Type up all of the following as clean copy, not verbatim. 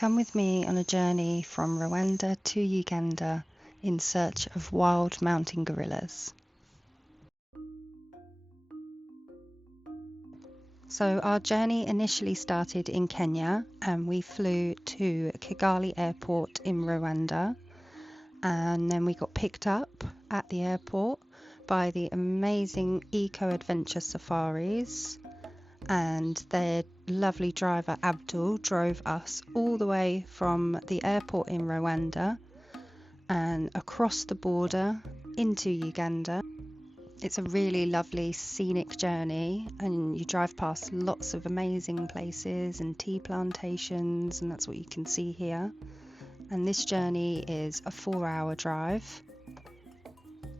Come with me on a journey from Rwanda to Uganda in search of wild mountain gorillas. So our journey initially started in Kenya and we flew to Kigali Airport in Rwanda, and then we got picked up at the airport by the amazing eco-adventure safaris, and their lovely driver Abdul drove us all the way from the airport in Rwanda and across the border into Uganda. It's a really lovely scenic journey, and you drive past lots of amazing places and tea plantations, and that's what you can see here. And this journey is a 4-hour drive.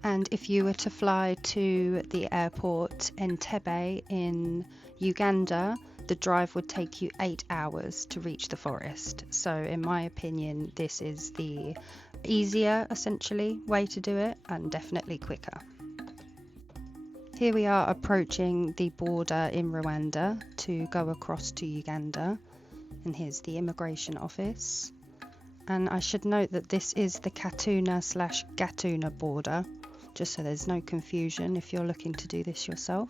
And if you were to fly to the airport Entebbe in Uganda, the drive would take you 8 hours to reach the forest. So in my opinion, this is the easier, essentially, way to do it, and definitely quicker. Here we are approaching the border in Rwanda to go across to Uganda, and here's the immigration office. And I should note that this is the Katuna/Gatuna border, just so there's no confusion if you're looking to do this yourself.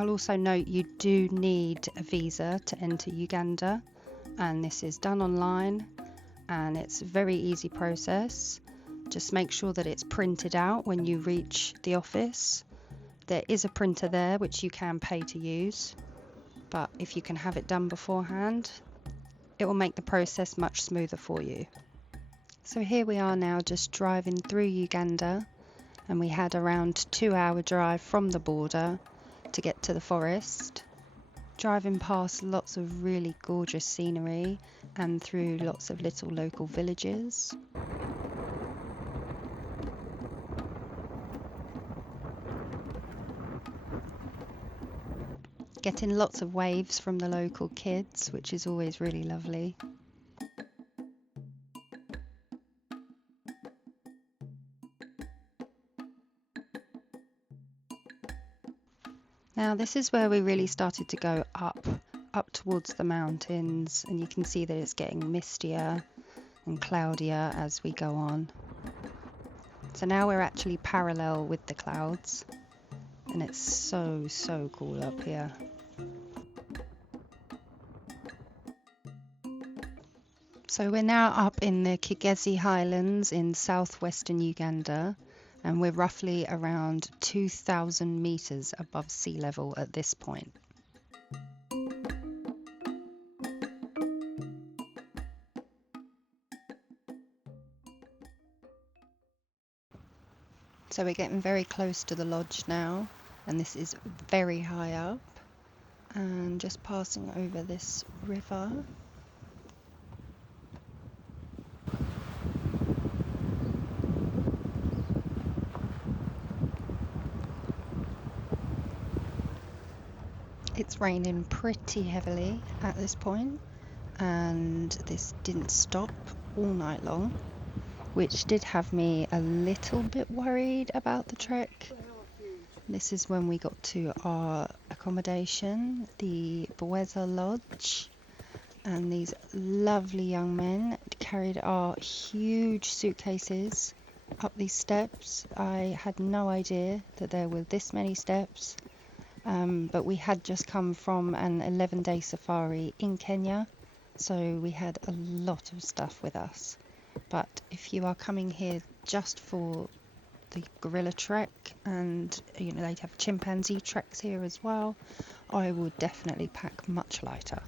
I'll also note you do need a visa to enter Uganda, and this is done online, and it's a very easy process. Just make sure that it's printed out when you reach the office. There is a printer there which you can pay to use, but if you can have it done beforehand, it will make the process much smoother for you. So here we are now, just driving through Uganda, and we had around 2-hour drive from the border to get to the forest, driving past lots of really gorgeous scenery and through lots of little local villages. Getting lots of waves from the local kids, which is always really lovely. Now this is where we really started to go up towards the mountains, and you can see that it's getting mistier and cloudier as we go on. So now we're actually parallel with the clouds, and it's so cool up here. So we're now up in the Kigali Highlands in southwestern Uganda, and we're roughly around 2,000 meters above sea level at this point. So we're getting very close to the lodge now, and this is very high up, and just passing over this river. It's raining pretty heavily at this point, and this didn't stop all night long, which did have me a little bit worried about the trek. This is when we got to our accommodation, the Bweza Lodge, and these lovely young men carried our huge suitcases up these steps. I had no idea that there were this many steps. But we had just come from an 11-day safari in Kenya, so we had a lot of stuff with us. But if you are coming here just for the gorilla trek, and they have chimpanzee treks here as well, I would definitely pack much lighter.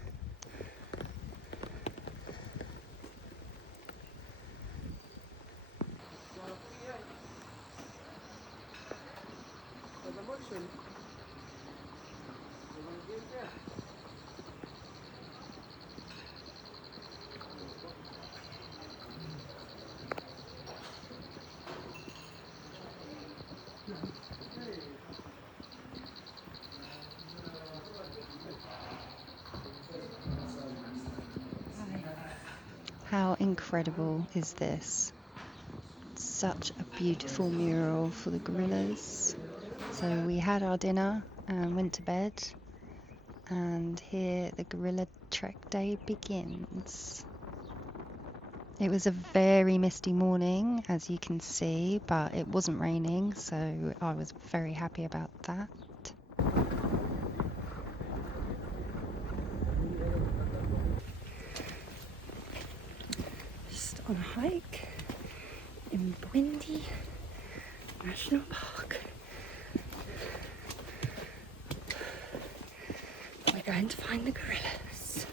How incredible is this? Such a beautiful mural for the gorillas. So we had our dinner and went to bed, and here the gorilla trek day begins. It was a very misty morning, as you can see, but it wasn't raining, so I was very happy about that. Just on a hike in Bwindi National Park. We're going to find the gorillas.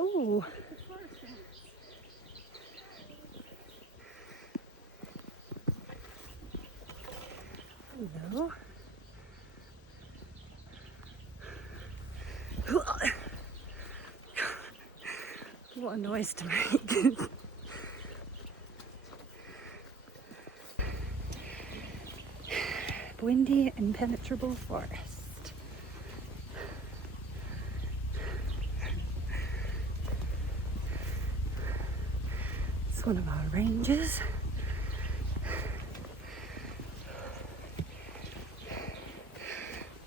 Oh. Hello. What a noise to make. Bwindi Impenetrable Forest. It's one of our ranges.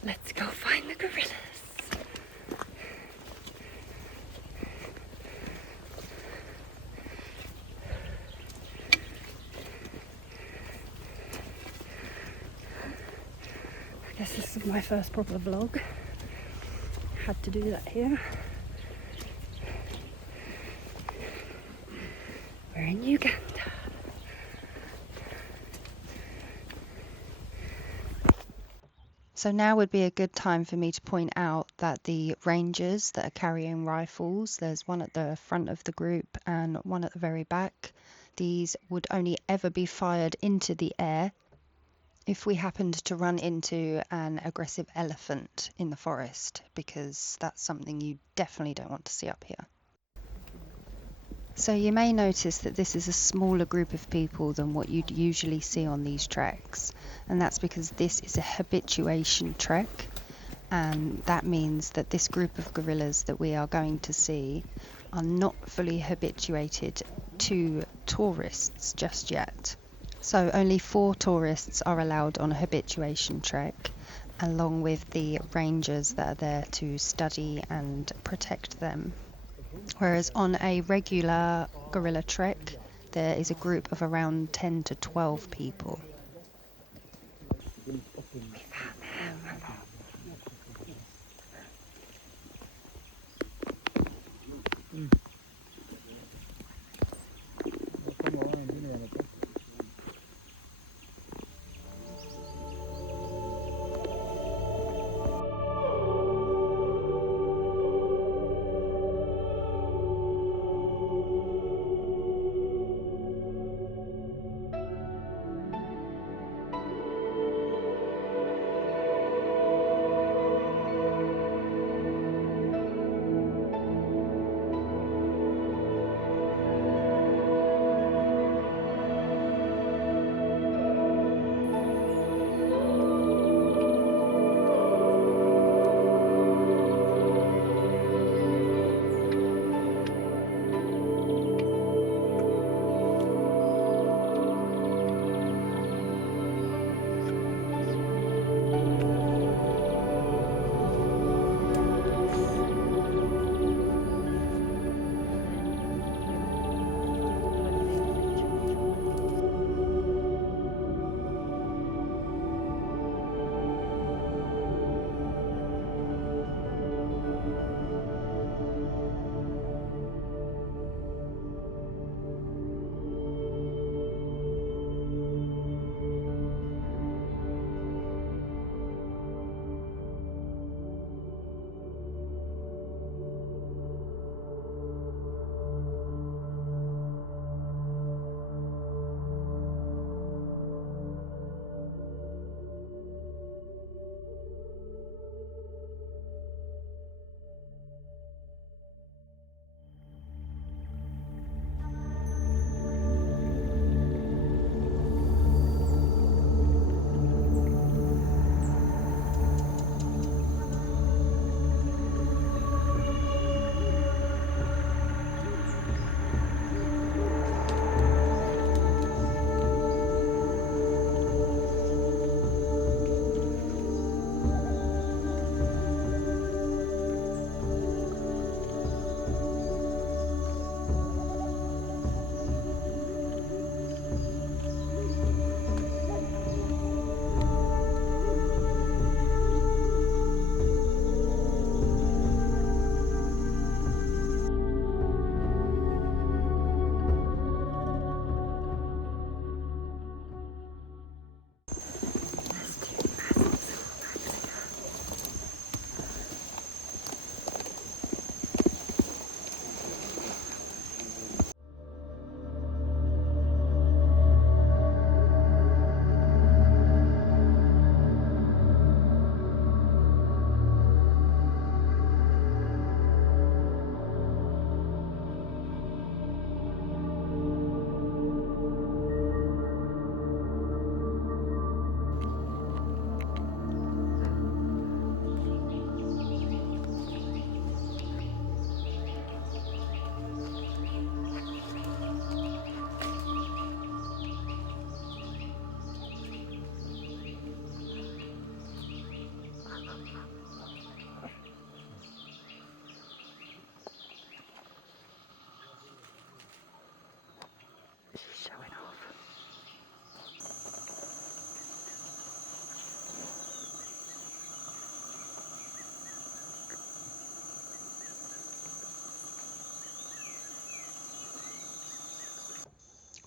Let's go find the gorillas. I guess this is my first proper vlog. Had to do that here. We're in Uganda. So now would be a good time for me to point out that the rangers that are carrying rifles, there's one at the front of the group and one at the very back. These would only ever be fired into the air if we happened to run into an aggressive elephant in the forest, because that's something you definitely don't want to see up here. So you may notice that this is a smaller group of people than what you'd usually see on these treks, and that's because this is a habituation trek, and that means that this group of gorillas that we are going to see are not fully habituated to tourists just yet. So only 4 tourists are allowed on a habituation trek, along with the rangers that are there to study and protect them. Whereas on a regular gorilla trek, there is a group of around 10 to 12 people.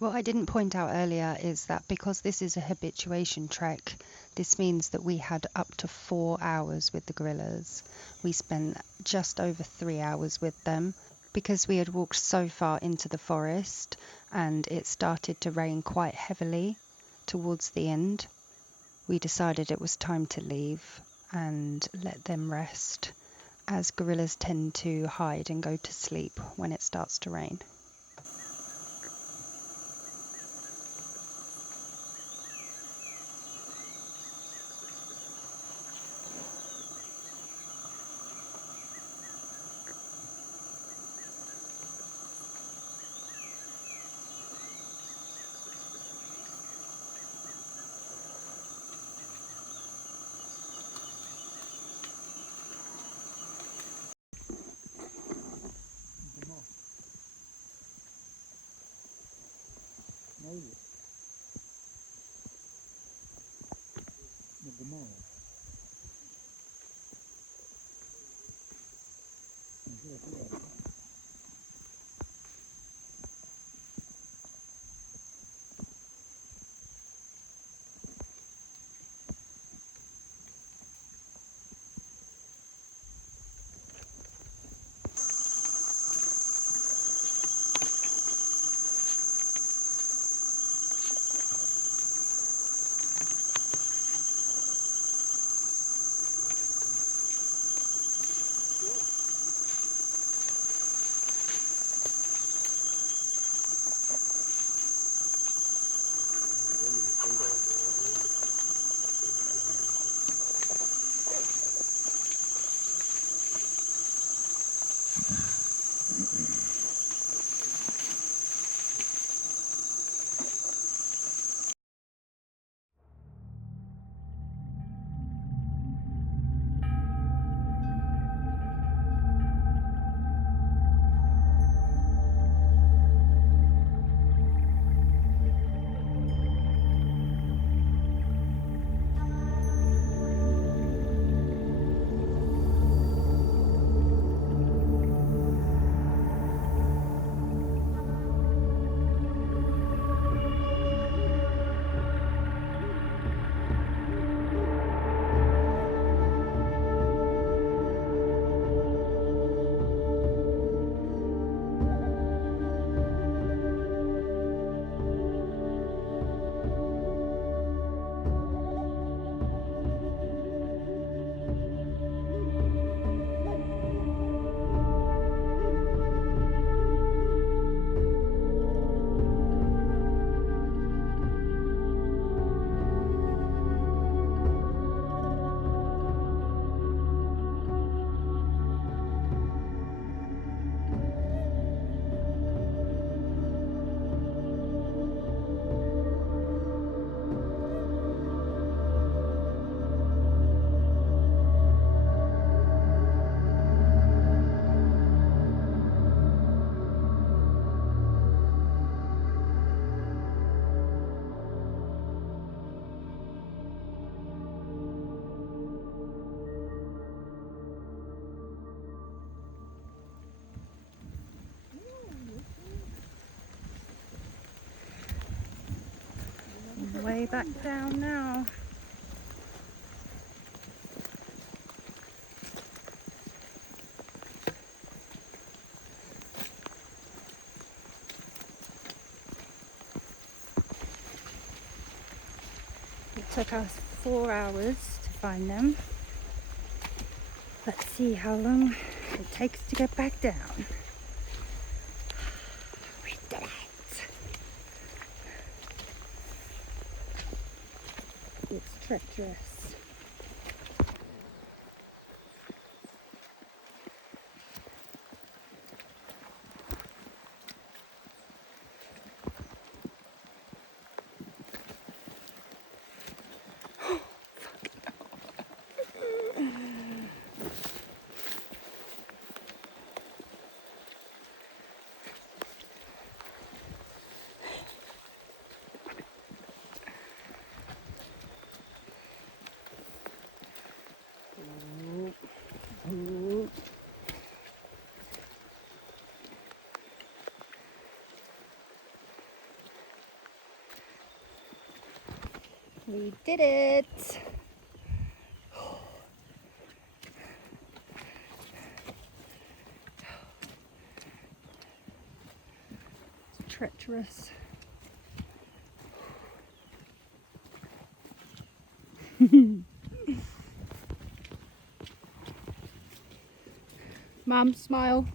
What I didn't point out earlier is that because this is a habituation trek, this means that we had up to 4 hours with the gorillas. We spent just over 3 hours with them because we had walked so far into the forest and it started to rain quite heavily towards the end. We decided it was time to leave and let them rest, as gorillas tend to hide and go to sleep when it starts to rain. Way back down now. It took us 4 hours to find them. Let's see how long it takes to get back down. We did it! It's treacherous. We did it! It's treacherous. Mom, smile.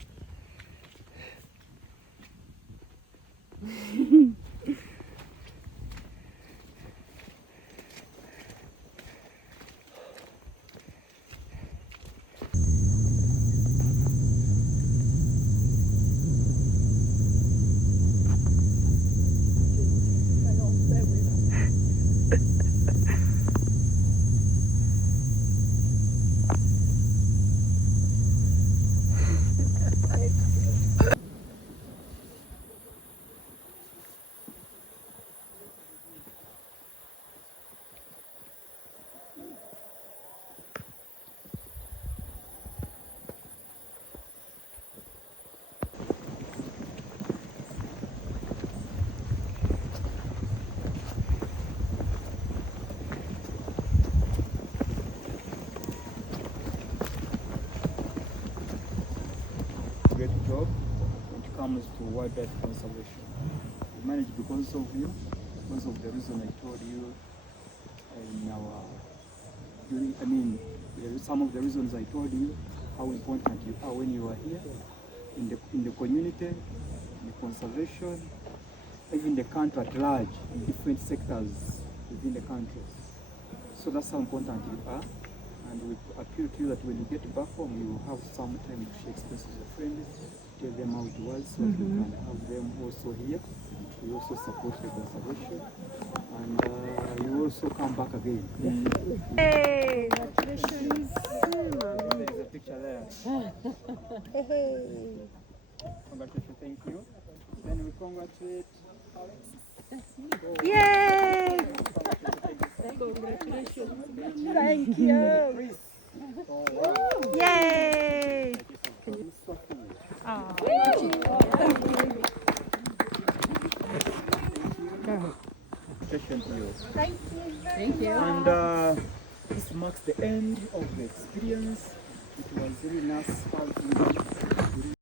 Great job when it comes to wildlife conservation. We managed because of you, because of the reason I told you in our, some of the reasons I told you, how important you are when you are here, in the community, in the conservation, even the country at large, in different sectors within the country. So that's how important you are. And we appeal to you that when you get back home, you will have some time to share experiences with your friends, tell them how it was, so that you can have them also here. We also support the conservation, and you also come back again. Hey! Congratulations! There is a picture there. Hey! Congratulations, thank you. Then we congratulate Alex. Yay! Congratulations! Thank you! Yay! Congratulations to you. Thank you very much. And this marks the end of the experience. It was really nice having you.